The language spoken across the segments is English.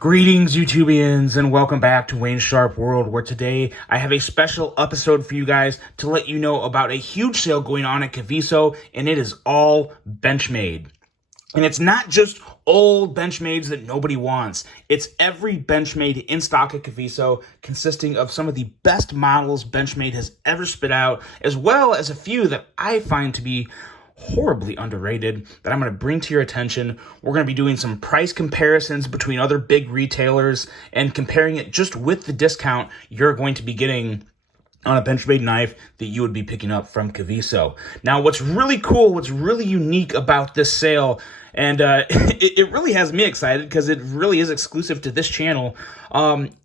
Greetings, YouTubians, and welcome back to Wayne's Sharp World, where today I have a special episode for you guys to let you know about a huge sale going on at Caviso, and it is all Benchmade. And it's not just old Benchmades that nobody wants. It's every Benchmade in stock at Caviso, consisting of some of the best models Benchmade has ever spit out, as well as a few that I find to be horribly underrated that I'm going to bring to your attention. We're going to be doing some price comparisons between other big retailers and comparing it just with the discount you're going to be getting on a Benchmade knife that you would be picking up from Caviso. Now, what's really cool, what's really unique about this sale, and it really has me excited because it really is exclusive to this channel.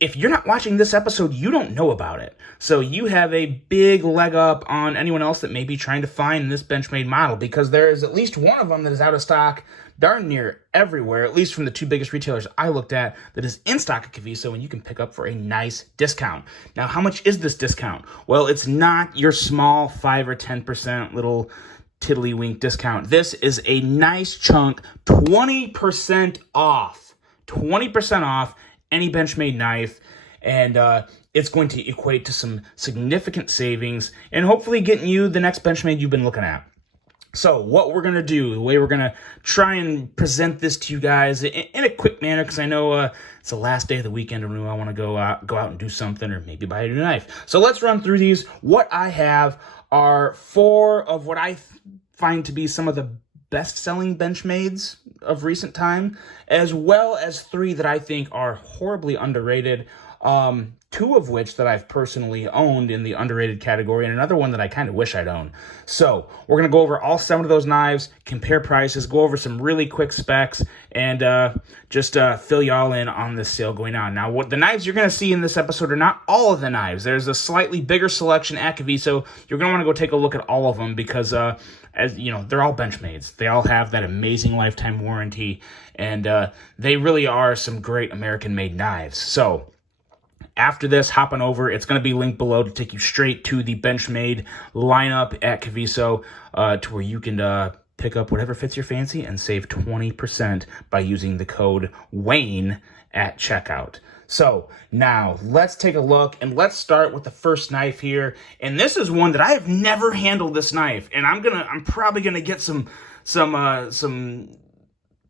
If you're not watching this episode, you don't know about it. So you have a big leg up on anyone else that may be trying to find this Benchmade model, because there is at least one of them that is out of stock darn near everywhere, at least from the two biggest retailers I looked at, that is in stock at Caviso, and you can pick up for a nice discount. Now, how much is this discount? Well, it's not your small 5 or 10% little tiddlywink discount. This is a nice chunk, 20% off. 20% off any Benchmade knife, and it's going to equate to some significant savings and hopefully getting you the next Benchmade you've been looking at. So what we're going to do, the way we're going to try and present this to you guys in a quick manner, because I know it's the last day of the weekend and I want to go out and do something, or maybe buy a new knife. So let's run through these. What I have are 4 of what I find to be some of the best-selling Benchmades of recent time, as well as 3 that I think are horribly underrated. 2 of which that I've personally owned in the underrated category, and another one that I kind of wish I'd owned. So we're going to go over all 7 of those knives, compare prices, go over some really quick specs, and just fill y'all in on this sale going on. Now, what the knives you're going to see in this episode are not all of the knives. There's a slightly bigger selection at Caviso. You're going to want to go take a look at all of them because, as you know, they're all Benchmades. They all have that amazing lifetime warranty, and they really are some great American-made knives. So after this, hopping over, it's going to be linked below to take you straight to the Benchmade lineup at Caviso, to where you can pick up whatever fits your fancy and save 20% by using the code WAYNE at checkout. So now let's take a look, and let's start with the first knife here. And this is one that I have never handled this knife, and I'm probably gonna get some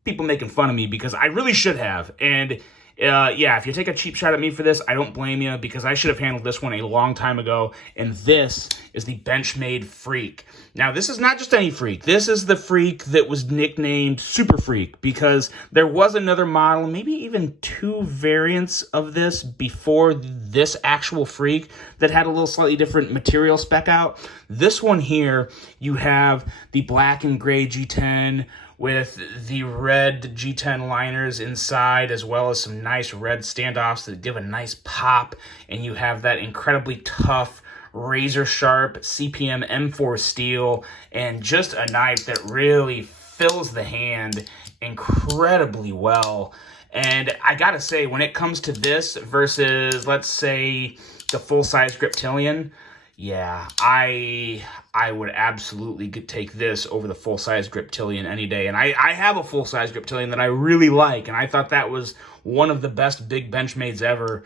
people making fun of me because I really should have. And yeah, if you take a cheap shot at me for this, I don't blame you, because I should have handled this one a long time ago, and this is the Benchmade Freak. Now, this is not just any Freak. This is the Freak that was nicknamed Super Freak, because there was another model, maybe even 2 variants of this before this actual Freak that had a little slightly different material spec out. This one here, you have the black and gray G10 with the red G10 liners inside, as well as some nice red standoffs that give a nice pop, and you have that incredibly tough, razor-sharp CPM M4 steel, and just a knife that really fills the hand incredibly well. And I gotta say, when it comes to this versus, let's say, the full-size Griptilian, yeah, I would absolutely take this over the full-size Griptilian any day. And I have a full-size Griptilian that I really like, and I thought that was one of the best big Benchmades ever.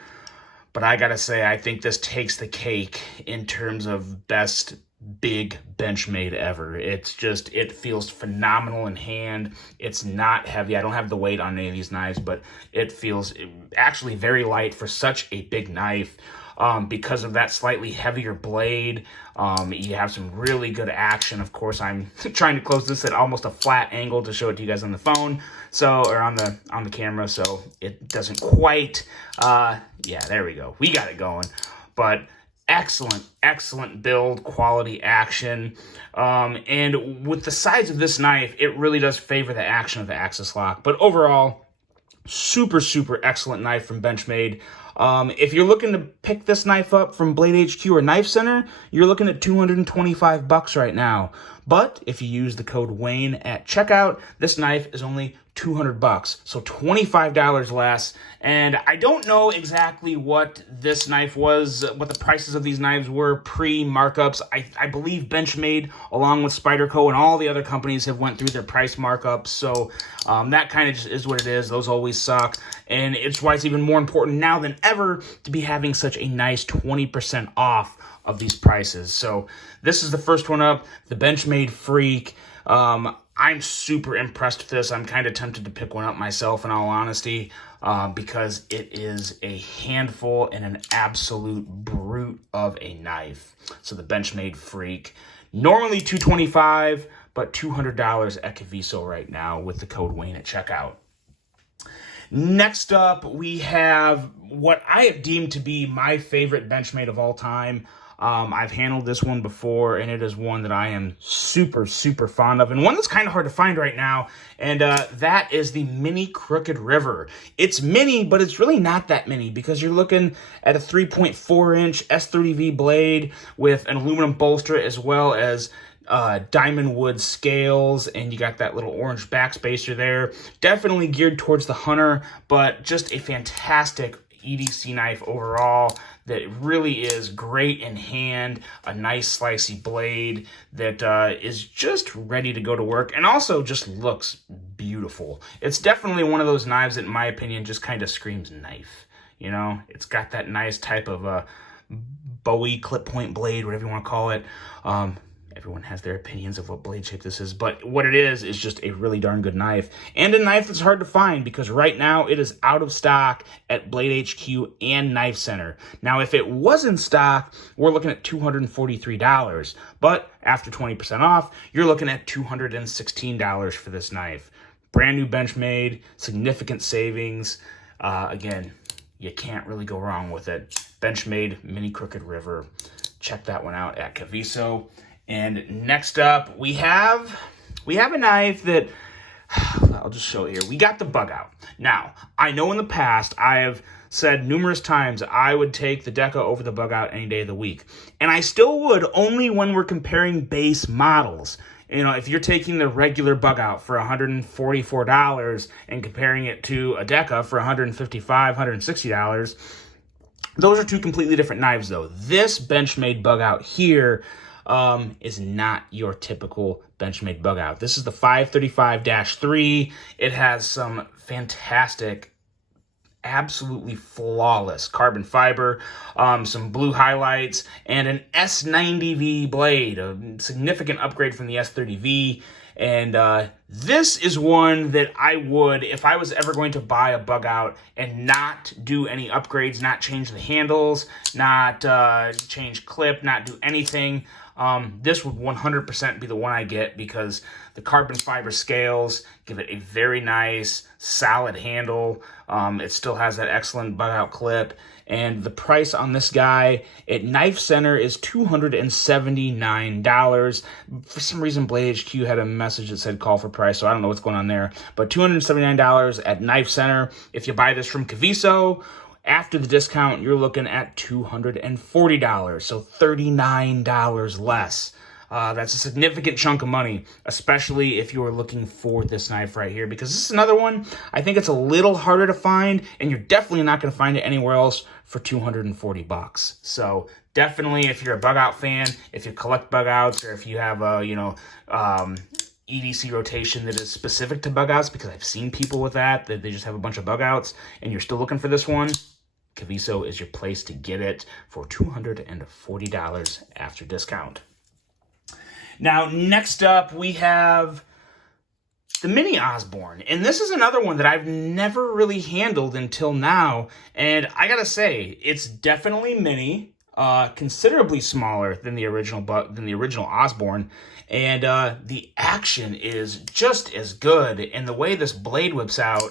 But I gotta say, I think this takes the cake in terms of best big Benchmade ever. It's just, it feels phenomenal in hand. It's not heavy. I don't have the weight on any of these knives, but it feels actually very light for such a big knife. Because of that slightly heavier blade, you have some really good action. Of course, I'm trying to close this at almost a flat angle to show it to you guys on the phone, or on the camera, so it doesn't quite. Yeah, there we go. We got it going. But excellent build, quality, action, and with the size of this knife, it really does favor the action of the axis lock. But overall, super excellent knife from Benchmade. If you're looking to pick this knife up from Blade HQ or Knife Center, you're looking at $225 right now. But if you use the code WAYNE at checkout, this knife is only $200, so $25 less. And I don't know exactly what this knife was, what the prices of these knives were pre-markups. I believe Benchmade, along with Spyderco and all the other companies, have went through their price markups, so that kind of just is what it is. Those always suck, and it's why it's even more important now than ever to be having such a nice 20% off of these prices. So this is the first one up, the Benchmade Freak. I'm super impressed with this. I'm kind of tempted to pick one up myself, in all honesty, because it is a handful and an absolute brute of a knife. So the Benchmade Freak, normally $225, but $200 at Caviso right now with the code Wayne at checkout. Next up, we have what I have deemed to be my favorite Benchmade of all time. I've handled this one before, and it is one that I am super, super fond of, and one that's kind of hard to find right now, and that is the Mini Crooked River. It's mini, but it's really not that mini, because you're looking at a 3.4-inch S30V blade with an aluminum bolster, as well as diamond wood scales, and you got that little orange backspacer there. Definitely geared towards the hunter, but just a fantastic EDC knife overall that really is great in hand, a nice slicey blade that is just ready to go to work, and also just looks beautiful. It's definitely one of those knives that, in my opinion, just kind of screams knife. You know, it's got that nice type of Bowie clip point blade, whatever you want to call it. Everyone has their opinions of what blade shape this is, but what it is just a really darn good knife, and a knife that's hard to find because right now it is out of stock at Blade HQ and Knife Center. Now, if it was in stock, we're looking at $243, but after 20% off, you're looking at $216 for this knife. Brand new Benchmade, significant savings. Again, you can't really go wrong with it. Benchmade Mini Crooked River. Check that one out at Caviso. And next up, we have a knife that, I'll just show it here. We got the Bugout. Now, I know in the past, I have said numerous times I would take the Deca over the Bugout any day of the week. And I still would, only when we're comparing base models. You know, if you're taking the regular Bugout for $144 and comparing it to a Deca for $155, $160, those are two completely different knives, though. This Benchmade Bugout here is not your typical Benchmade Bugout. This is the 535-3. It has some fantastic, absolutely flawless carbon fiber, some blue highlights, and an S90V blade, a significant upgrade from the S30V. And this is one that I would, if I was ever going to buy a Bugout and not do any upgrades, not change the handles, not change clip, not do anything, this would 100% be the one I get, because the carbon fiber scales give it a very nice, solid handle. It still has that excellent Bugout clip. And the price on this guy at Knife Center is $279. For some reason, Blade HQ had a message that said call for price, so I don't know what's going on there. But $279 at Knife Center. If you buy this from Caviso, after the discount, you're looking at $240, so $39 less. That's a significant chunk of money, especially if you are looking for this knife right here, because this is another one, I think it's a little harder to find, and you're definitely not going to find it anywhere else for $240. So definitely, if you're a Bugout fan, if you collect Bugouts, or if you have a, EDC rotation that is specific to Bugouts, because I've seen people with that they just have a bunch of Bugouts, and you're still looking for this one, Caviso is your place to get it for $240 after discount. Now, next up, we have the Mini Osborn, and this is another one that I've never really handled until now, and I gotta say, it's definitely mini, considerably smaller than the original Osborn, and the action is just as good, and the way this blade whips out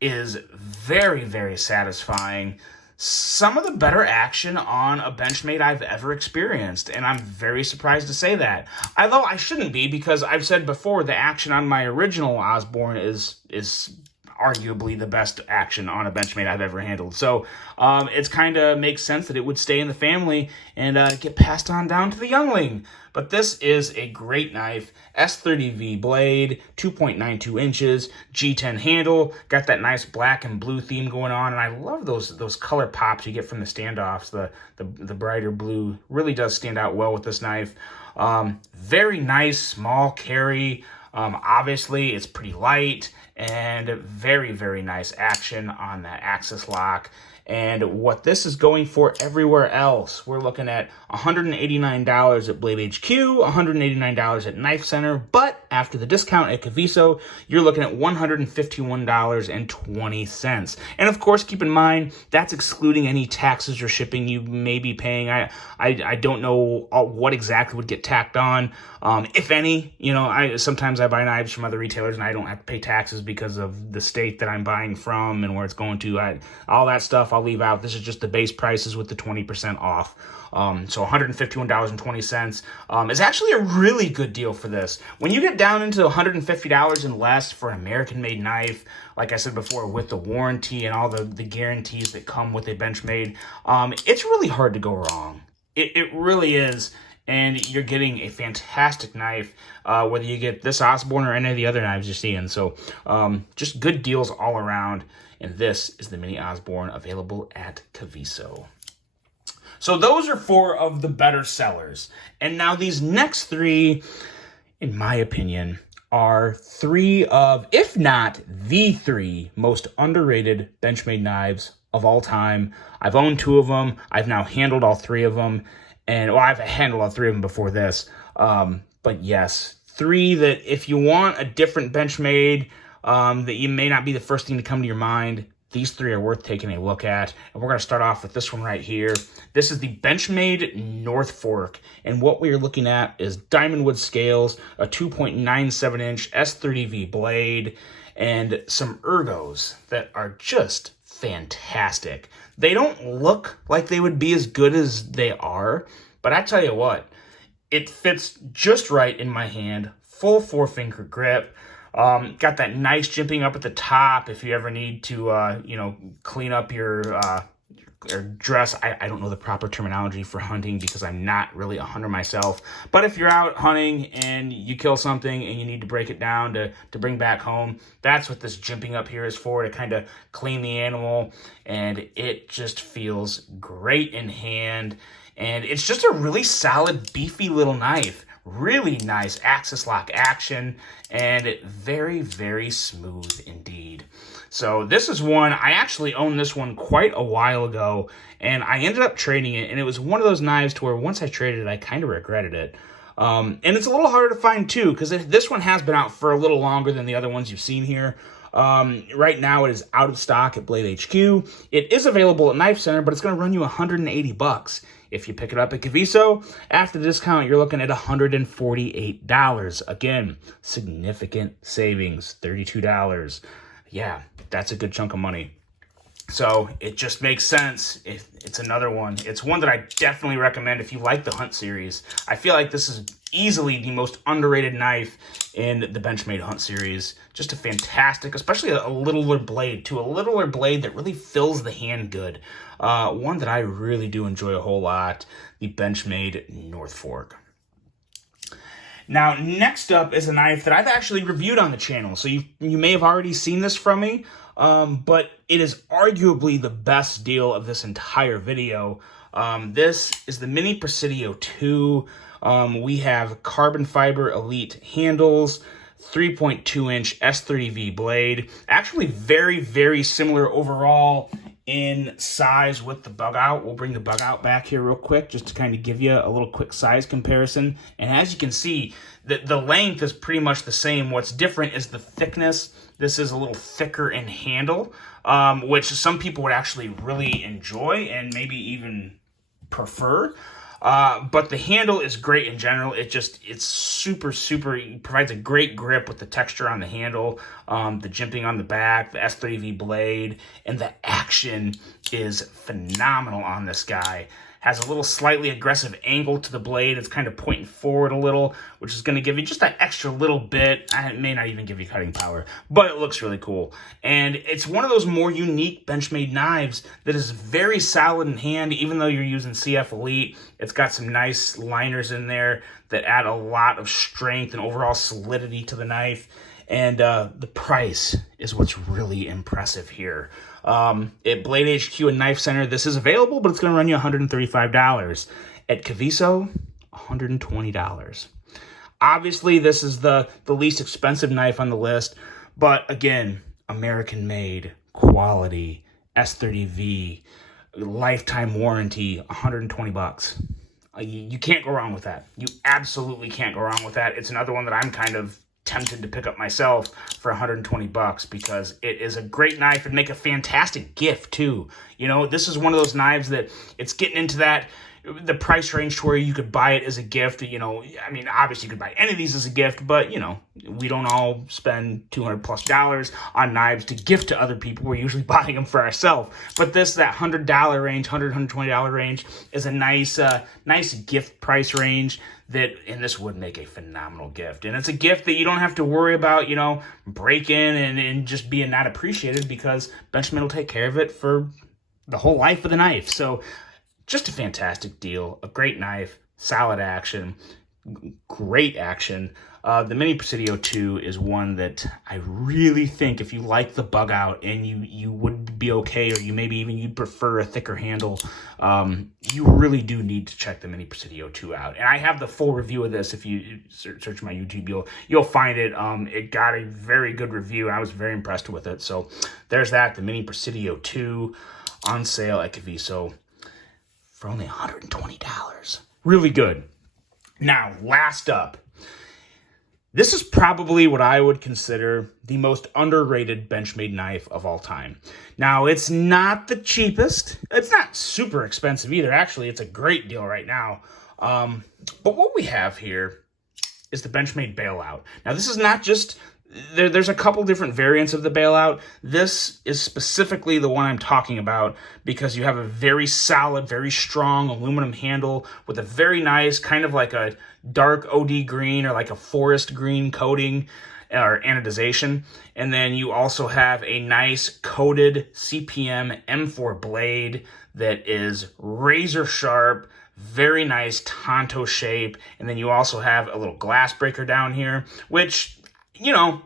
is very, very satisfying. Some of the better action on a Benchmade I've ever experienced, and I'm very surprised to say that. Although I shouldn't be, because I've said before, the action on my original Osborn is arguably the best action on a Benchmade I've ever handled. So it's kind of makes sense that it would stay in the family and get passed on down to the youngling. But this is a great knife. S30V blade, 2.92 inches, G10 handle, got that nice black and blue theme going on, and I love those color pops you get from the standoffs. The brighter blue really does stand out well with this knife. Very nice small carry. Obviously, it's pretty light and very, very nice action on that axis lock. And what this is going for everywhere else, we're looking at $189 at Blade HQ, $189 at Knife Center, but after the discount at Caviso, you're looking at $151.20. And of course, keep in mind, that's excluding any taxes or shipping you may be paying. I don't know what exactly would get tacked on, if any. You know, sometimes I buy knives from other retailers and I don't have to pay taxes because of the state that I'm buying from and where it's going to. All that stuff I'll leave out. This is just the base prices with the 20% off. So $151.20 is actually a really good deal for this. When you get down into $150 and less for an American-made knife, like I said before, with the warranty and all the guarantees that come with a Benchmade, it's really hard to go wrong. It really is. And you're getting a fantastic knife, whether you get this Osborn or any of the other knives you're seeing. So just good deals all around. And this is the Mini Osborn, available at Caviso. So those are 4 of the better sellers. And now these next 3, in my opinion, are 3 of, if not the 3 most underrated Benchmade knives of all time. I've owned 2 of them. I've now handled all 3 of them. And well, I've handled all 3 of them before this. But yes, 3 that if you want a different Benchmade, that you may not be the first thing to come to your mind, these 3 are worth taking a look at. And we're going to start off with this one right here. This is the Benchmade North Fork. And what we're looking at is diamond wood scales, a 2.97 inch S30V blade, and some ergos that are just fantastic. They don't look like they would be as good as they are, but I tell you what, it fits just right in my hand. Full 4-finger grip. Got that nice jimping up at the top if you ever need to, clean up your dress. I don't know the proper terminology for hunting because I'm not really a hunter myself. But if you're out hunting and you kill something and you need to break it down to bring back home, that's what this jimping up here is for, to kind of clean the animal. And it just feels great in hand. And it's just a really solid, beefy little knife. Really nice axis lock action, and very, very smooth indeed. So this is one, I actually owned this one quite a while ago, and I ended up trading it, and it was one of those knives to where once I traded it, I kind of regretted it. And it's a little harder to find too, because this one has been out for a little longer than the other ones you've seen here. Right now it is out of stock at Blade HQ. It is available at Knife Center, but it's going to run you $180. If you pick it up at Caviso, after the discount, you're looking at $148. Again, significant savings, $32. Yeah, that's a good chunk of money. So it just makes sense. It's another one. It's one that I definitely recommend if you like the Hunt series. I feel like this is easily the most underrated knife in the Benchmade Hunt series. Just a fantastic, especially a littler blade, too. A littler blade that really fills the hand good. One that I really do enjoy a whole lot, the Benchmade North Fork. Now, next up is a knife that I've actually reviewed on the channel. So you may have already seen this from me, but it is arguably the best deal of this entire video. This is the Mini Presidio 2. We have carbon fiber elite handles, 3.2 inch S30V blade. Actually very, very similar overall in size with the Bugout. We'll bring the Bugout back here real quick just to kind of give you a little quick size comparison. And as you can see, the length is pretty much the same. What's different is the thickness. This is a little thicker in handle, which some people would actually really enjoy and maybe even prefer. But the handle is great in general. It's super, it provides a great grip with the texture on the handle, the jimping on the back, the S30V blade, and the action action is phenomenal on this guy. Has a little slightly aggressive angle to the blade. It's kind of pointing forward a little, which is going to give you just that extra little bit. It may not even give you cutting power, but it looks really cool. And it's one of those more unique Benchmade knives that is very solid in hand, even though you're using CF Elite. It's got some nice liners in there that add a lot of strength and overall solidity to the knife. And the price is what's really impressive here. At Blade HQ and Knife Center, this is available, but it's going to run you $135. At Caviso, $120. Obviously, this is the least expensive knife on the list, but again, American made, quality, S30V, lifetime warranty, $120. You can't go wrong with that. You absolutely can't go wrong with that. It's another one that I'm kind of tempted to pick up myself for $120 because it is a great knife and make a fantastic gift too. You know, this is one of those knives that it's getting into the price range to where you could buy it as a gift. You know, I mean, obviously you could buy any of these as a gift, but you know, we don't all spend $200+ on knives to gift to other people. We're usually buying them for ourselves. But that $100 range, $120 range is a nice gift price range and this would make a phenomenal gift. And it's a gift that you don't have to worry about, you know, breaking and just being not appreciated, because Benchmade will take care of it for the whole life of the knife. So just a fantastic deal, a great knife, solid action, great action. The Mini Presidio 2 is one that I really think if you like the Bugout and you would be okay, or you maybe even you'd prefer a thicker handle, you really do need to check the Mini Presidio 2 out. And I have the full review of this. If you search my YouTube, you'll find it. It got a very good review. I was very impressed with it. So there's that, the Mini Presidio 2 on sale at Caviso for only $120. Really good. Now, last up, this is probably what I would consider the most underrated Benchmade knife of all time. Now, it's not the cheapest. It's not super expensive either. Actually, it's a great deal right now. But what we have here is the Benchmade Bailout. Now, this is not just... There's a couple different variants of the Bailout. This is specifically the one I'm talking about because you have a very solid, very strong aluminum handle with a very nice kind of like a dark OD green or like a forest green coating or anodization. And then you also have a nice coated CPM M4 blade that is razor sharp, very nice Tonto shape. And then you also have a little glass breaker down here, which... you know,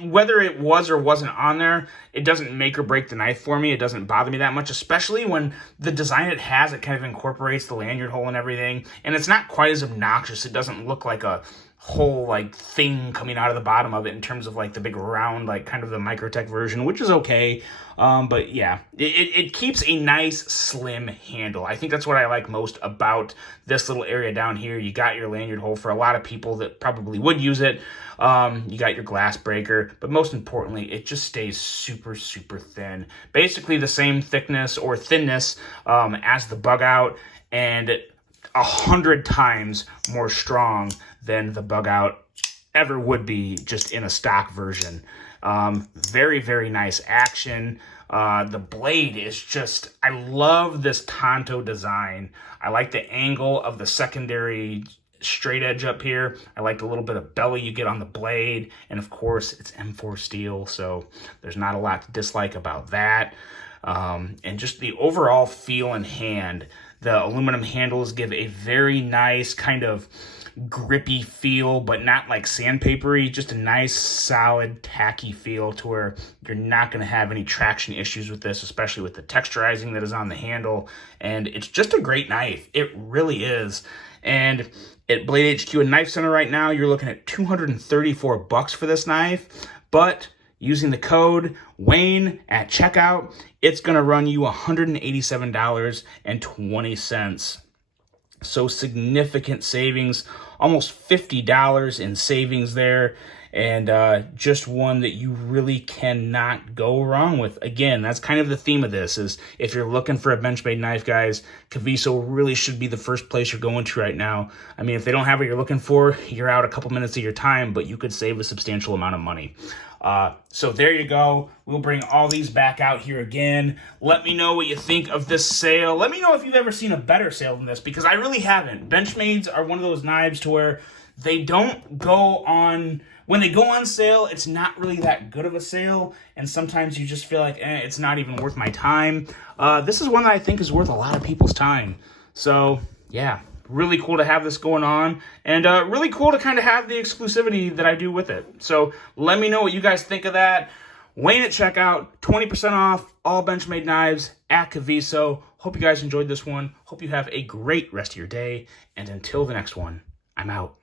whether it was or wasn't on there, it doesn't make or break the knife for me. It doesn't bother me that much, especially when the design it has, it kind of incorporates the lanyard hole and everything. And it's not quite as obnoxious. It doesn't look like a whole like thing coming out of the bottom of it in terms of like the big round, like kind of the Microtech version, which is okay. But yeah, it keeps a nice slim handle. I think that's what I like most about this little area down here. You got your lanyard hole for a lot of people that probably would use it. You got your glass breaker, but most importantly, it just stays super, super thin. Basically the same thickness or thinness as the Bugout, and 100 times more strong than the Bugout ever would be just in a stock version. Very, very nice action. The blade is just, I love this Tonto design. I like the angle of the secondary straight edge up here. I like the little bit of belly you get on the blade. And of course, it's M4 steel, so there's not a lot to dislike about that. And just the overall feel and hand. The aluminum handles give a very nice kind of grippy feel, but not like sandpapery, just a nice, solid, tacky feel to where you're not going to have any traction issues with this, especially with the texturizing that is on the handle. And it's just a great knife. It really is. And at Blade HQ and Knife Center right now, you're looking at $234 for this knife, but using the code Wayne at checkout, it's going to run you $187.20. So significant savings, almost $50 in savings there. and just one that you really cannot go wrong with. Again, that's kind of the theme of this, is if you're looking for a Benchmade knife, guys, Caviso really should be the first place you're going to right now. I mean, if they don't have what you're looking for, you're out a couple minutes of your time, but you could save a substantial amount of money. So there you go. We'll bring all these back out here again. Let me know what you think of this sale. Let me know if you've ever seen a better sale than this, because I really haven't. Benchmades are one of those knives to where they don't go on, when they go on sale, it's not really that good of a sale, and sometimes you just feel like, it's not even worth my time. This is one that I think is worth a lot of people's time. So, yeah. Really cool to have this going on, and really cool to kind of have the exclusivity that I do with it. So let me know what you guys think of that. Wayne at checkout, 20% off all Benchmade knives at Caviso. Hope you guys enjoyed this one. Hope you have a great rest of your day, and until the next one, I'm out.